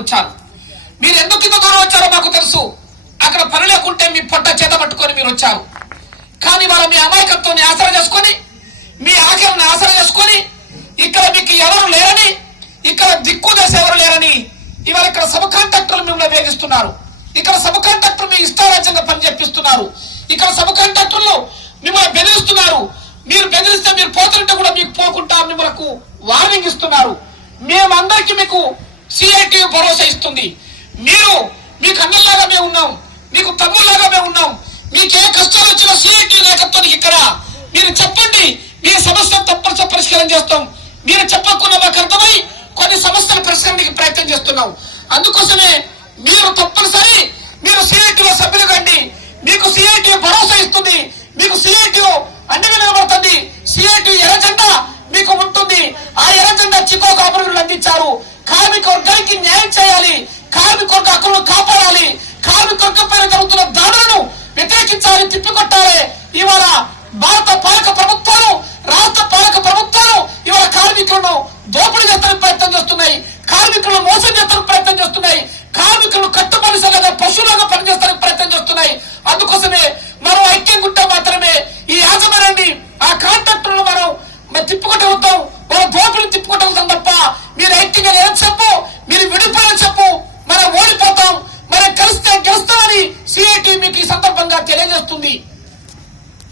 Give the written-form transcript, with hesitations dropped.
వచ్చారు. మీరు ఎందుకు ఇంత దూరం వచ్చారో మాకు తెలుసు. అక్కడ పని లేకుంటే మీ పొట్ట చేత పట్టుకొని మీరు వచ్చారు. కానీ వాళ్ళ మీ అమాయకత్వాన్ని ఆసరా చేసుకొని, మీ ఆకలిని ఆసరా చేసుకొని, ఇక్కడ మీకు ఎవరు లేరని, ఇక్కడ దిక్కు దశ ఎవరు లేరని ఇవాళ ఇక్కడ సబ్ కాంట్రాక్టర్లు మిమ్మల్ని వేధిస్తున్నారు. ఇక్కడ సబ్ కాంట్రాక్టర్ మీ ఇష్టారాజ్యంగా పని చేపిస్తున్నారు. ఇక్కడ సబ్ కాంట్రాక్టర్లు మిమ్మల్ని బెదిరిస్తున్నారు. మీరు బెదిరిస్తే మీరు పోతుంటే కూడా మీకు పోకుండా మిమ్మల్ని వార్నింగ్ ఇస్తున్నారు. మేమందరికీ మీకు సిఐటి భరోసా ఇస్తుంది. మీరు మీకు అన్నలాగా మేము ఉన్నాం, మీకు తమ్ముళ్లాగా మేము ఉన్నాం. మీకు ఏ కష్టాలు వచ్చినా సిఐటి నాయకత్వానికి ఇక్కడ మీరు చెప్పండి, మీ సమస్యను తప్పనిసరి పరిష్కారం చేస్తాం. మీరు చెప్పకుండా మాకు అర్థమై కొన్ని సమస్యల పరిష్కారానికి ప్రయత్నం చేస్తున్నాం. అందుకోసమే మీరు తప్పనిసరి మీరు సిఐటిలో సభ్యులు కండి. మీకు సిఐటి భరోసా ఇస్తుంది, మీకు సిఐటి అండగా నిలబడుతుంది. సిఐటి ఎర్రజెండా మీకు ఉంటుంది. ఆ ఎర్రజెండా చికోకు అభివృద్ధులు అందించారు. కార్మిక వర్గానికి న్యాయం చేయాలి, కార్మిక వర్గ హక్కులను కాపాడాలి, కార్మిక వర్గం పైన జరుగుతున్న దాడులను వ్యతిరేకించాలి, తిప్పికొట్టాలి. ఇవాళ భారత పాలక